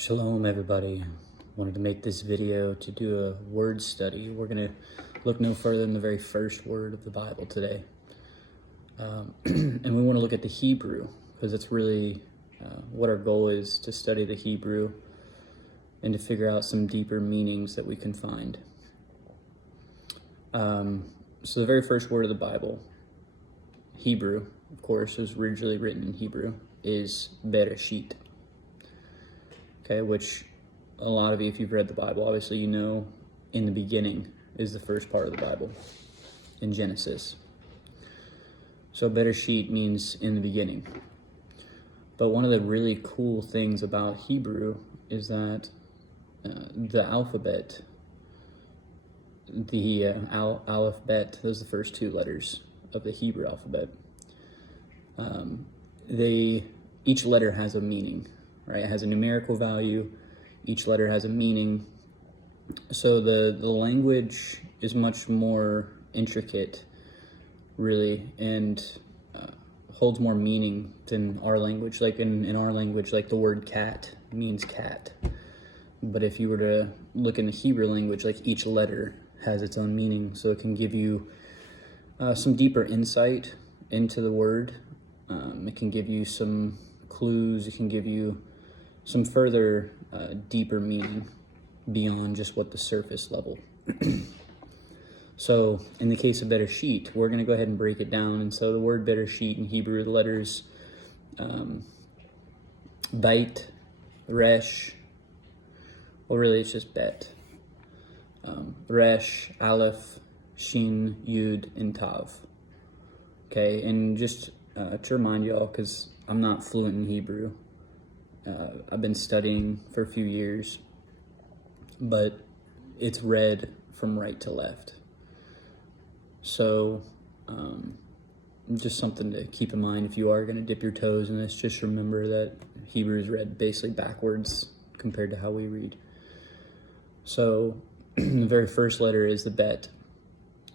Shalom, everybody. Wanted to make this video to do a word study. We're going to look no further than the very first word of the Bible today. And we want to look at the Hebrew, because that's really what our goal is, to study the Hebrew and to figure out some deeper meanings that we can find. So the very first word of the Bible, Hebrew, of course, was originally written in Hebrew, is Bereshit. Okay, which a lot of you, if you've read the Bible, obviously you know in the beginning is the first part of the Bible, in Genesis. So Bereshit means in the beginning. But one of the really cool things about Hebrew is that the alphabet, the aleph, bet, those are the first two letters of the Hebrew alphabet. Each letter has a meaning. Right, it has a numerical value. Each letter has a meaning. So the language is much more intricate, really, and holds more meaning than our language. Like in our language, like the word cat means cat. But if you were to look in the Hebrew language, like each letter has its own meaning. So it can give you some deeper insight into the word. It can give you some clues. It can give you some further deeper meaning beyond just what the surface level. So in the case of Bereshit, we're going to go ahead and break it down. And so the word Bereshit in Hebrew, the letters Bait, Resh, well really it's just Bet, Resh, Aleph, Shin, Yud, and Tav. Okay, and just to remind y'all, because I'm not fluent in Hebrew, I've been studying for a few years, but it's read from right to left. So just something to keep in mind if you are going to dip your toes in this. Just remember that Hebrew is read basically backwards compared to how we read. So the very first letter is the bet,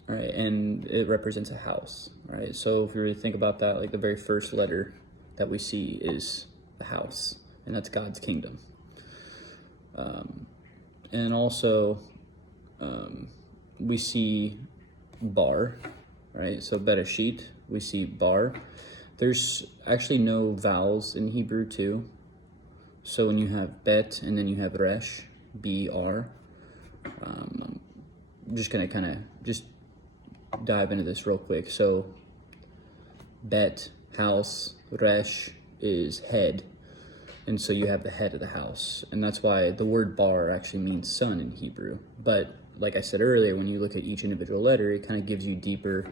right? And it represents a house, right? So if you really think about that, like the very first letter that we see is the house. And that's God's kingdom. And also, we see bar, right? So Bereshit, we see bar. There's actually no vowels in Hebrew too. So when you have bet and then you have resh, B-R, I'm just going to kind of just dive into this real quick. So bet, house, resh is head. And so you have the head of the house. And that's why the word bar actually means son in Hebrew. But like I said earlier, when you look at each individual letter, it kind of gives you deeper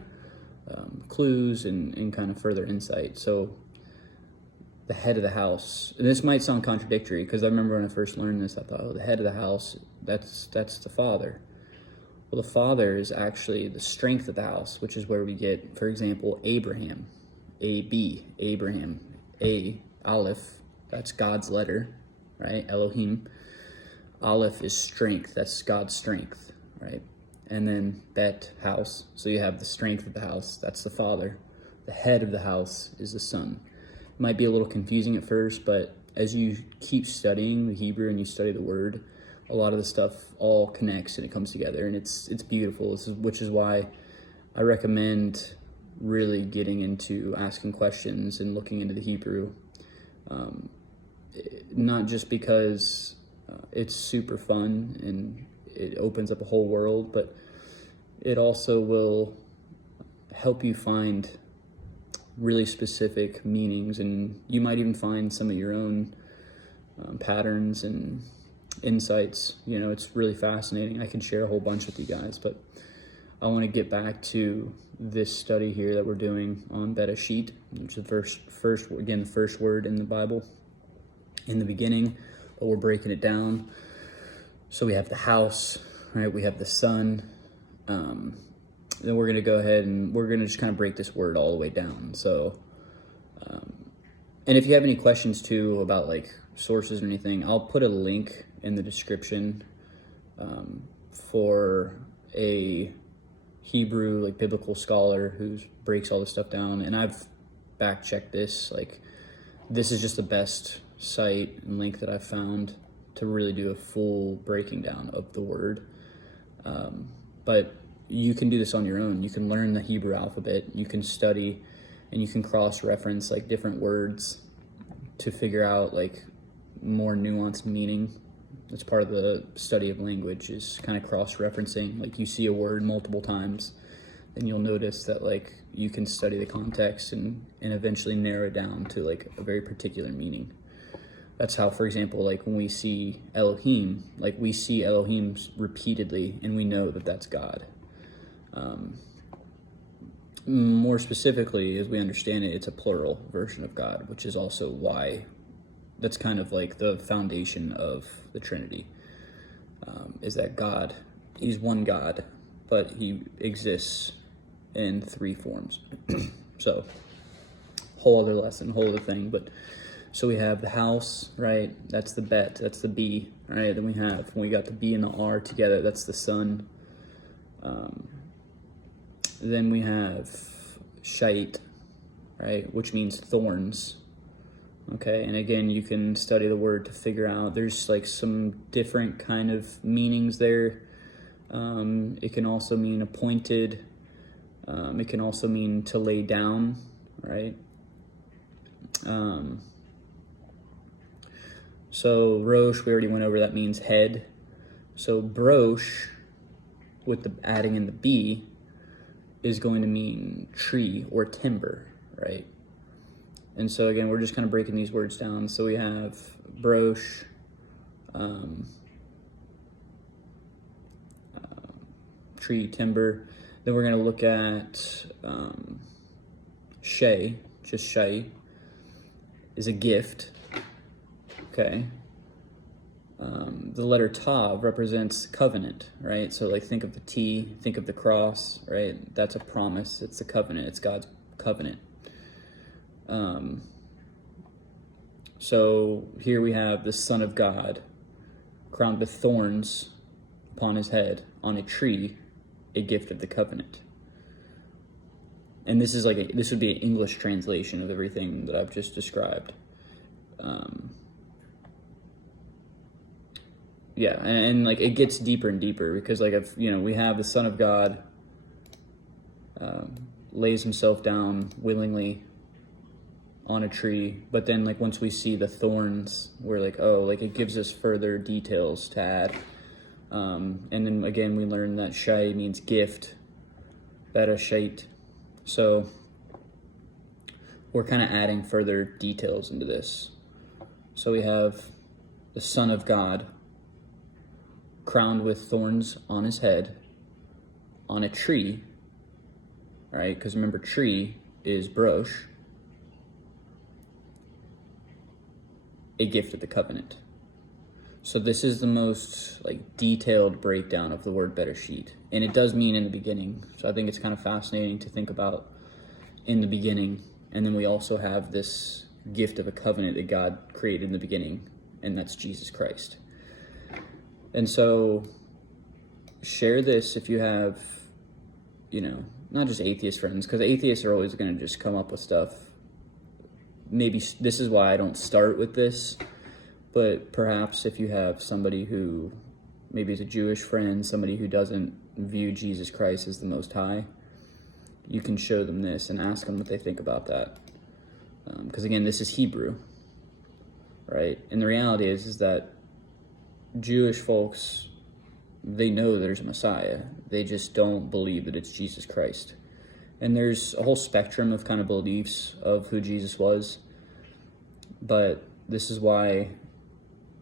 clues and kind of further insight. So the head of the house, and this might sound contradictory, because I remember when I first learned this, I thought, oh, the head of the house, that's the father. Well, the father is actually the strength of the house, which is where we get, for example, Abraham, A-B, Abraham, A, Aleph, that's God's letter, right? Elohim. Aleph is strength. That's God's strength, right? And then Bet, house. So you have the strength of the house. That's the father. The head of the house is the son. It might be a little confusing at first, but as you keep studying the Hebrew and you study the word, a lot of the stuff all connects and it comes together, and it's beautiful. Which is why I recommend really getting into asking questions and looking into the Hebrew. Not just because it's super fun and it opens up a whole world, but it also will help you find really specific meanings, and you might even find some of your own patterns and insights. You know, it's really fascinating. I can share a whole bunch with you guys, but I want to get back to this study here that we're doing on Bereshit, which is the first word in the Bible, in the beginning, but we're breaking it down. So we have the house, right? We have the sun. Then we're going to go ahead and we're going to just kind of break this word all the way down. So, and if you have any questions too about like sources or anything, I'll put a link in the description for a Hebrew, like biblical scholar who breaks all this stuff down. And I've back checked this, like this is just the best site and link that I've found to really do a full breaking down of the word. But you can do this on your own. You can learn the Hebrew alphabet, you can study, and you can cross-reference like different words to figure out like more nuanced meaning. It's part of the study of language, is kind of cross-referencing. Like you see a word multiple times, then you'll notice that like you can study the context and eventually narrow it down to like a very particular meaning. That's how, for example, like when we see Elohim, like we see Elohim repeatedly and we know that that's God. More specifically, as we understand it, it's a plural version of God, which is also why that's kind of like the foundation of the Trinity, is that God, he's one God, but he exists in three forms. So, whole other lesson, whole other thing, but so we have the house, right? That's the bet, that's the B, right? Then when we got the B and the R together, that's the sun. Then we have shait, right? Which means thorns. Okay, and again, you can study the word to figure out there's like some different kind of meanings there. It can also mean appointed. It can also mean to lay down, right? So rosh, we already went over, that means head. So brosh, with the adding in the B, is going to mean tree or timber, right? And so again, we're just kind of breaking these words down. So we have brosh, tree, timber. Then we're going to look at shay, just shay, is a gift. Okay. The letter tav represents covenant, right? So like think of the T, think of the cross, right? That's a promise. It's a covenant. It's God's covenant. So here we have the Son of God crowned with thorns upon his head on a tree, a gift of the covenant. And this is like this would be an English translation of everything that I've just described. Yeah, and like it gets deeper and deeper, because like if we have the Son of God lays himself down willingly on a tree, but then like once we see the thorns, we're like, oh, like it gives us further details to add. And then again, we learn that shay means gift, Bereshit. So we're kind of adding further details into this. So we have the Son of God crowned with thorns on his head on a tree, right? Because remember, tree is brosh, a gift of the covenant. So this is the most like detailed breakdown of the word Bereshit, and it does mean in the beginning. So I think it's kind of fascinating to think about in the beginning, and then we also have this gift of a covenant that God created in the beginning, and that's Jesus Christ. And so share this if you have, not just atheist friends, because atheists are always going to just come up with stuff. Maybe this is why I don't start with this, but perhaps if you have somebody who maybe is a Jewish friend, somebody who doesn't view Jesus Christ as the Most High, you can show them this and ask them what they think about that. Because again, this is Hebrew, right? And the reality is that Jewish folks, they know there's a Messiah. They just don't believe that it's Jesus Christ. And there's a whole spectrum of kind of beliefs of who Jesus was. But this is why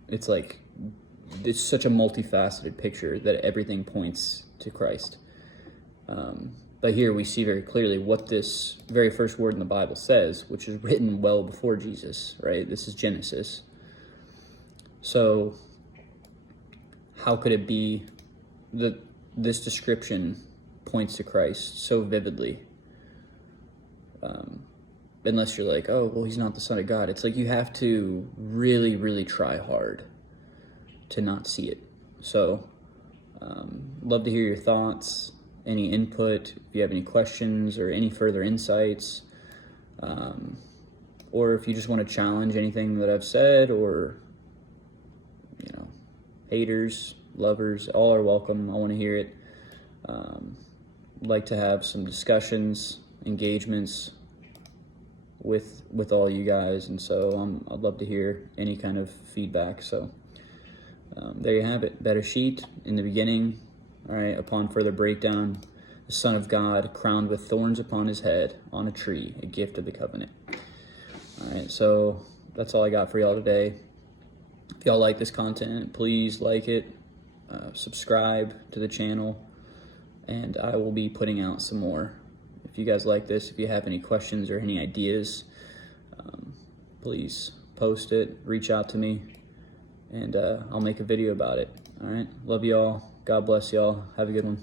it's such a multifaceted picture that everything points to Christ. But here we see very clearly what this very first word in the Bible says, which is written well before Jesus, right? This is Genesis. So how could it be that this description points to Christ so vividly? Unless you're like, oh, well, he's not the Son of God. It's like you have to really, really try hard to not see it. So love to hear your thoughts, any input, if you have any questions or any further insights, or if you just want to challenge anything that I've said, or, haters, lovers, all are welcome. I want to hear it. Like to have some discussions, engagements with all you guys, and so I'd love to hear any kind of feedback. So there you have it. Bereshit, in the beginning, all right, upon further breakdown, the Son of God, crowned with thorns upon his head, on a tree, a gift of the covenant. All right, so that's all I got for y'all today. If y'all like this content, please like it, subscribe to the channel, and I will be putting out some more. If you guys like this, if you have any questions or any ideas, please post it, reach out to me, and I'll make a video about it. All right, love y'all. God bless y'all. Have a good one.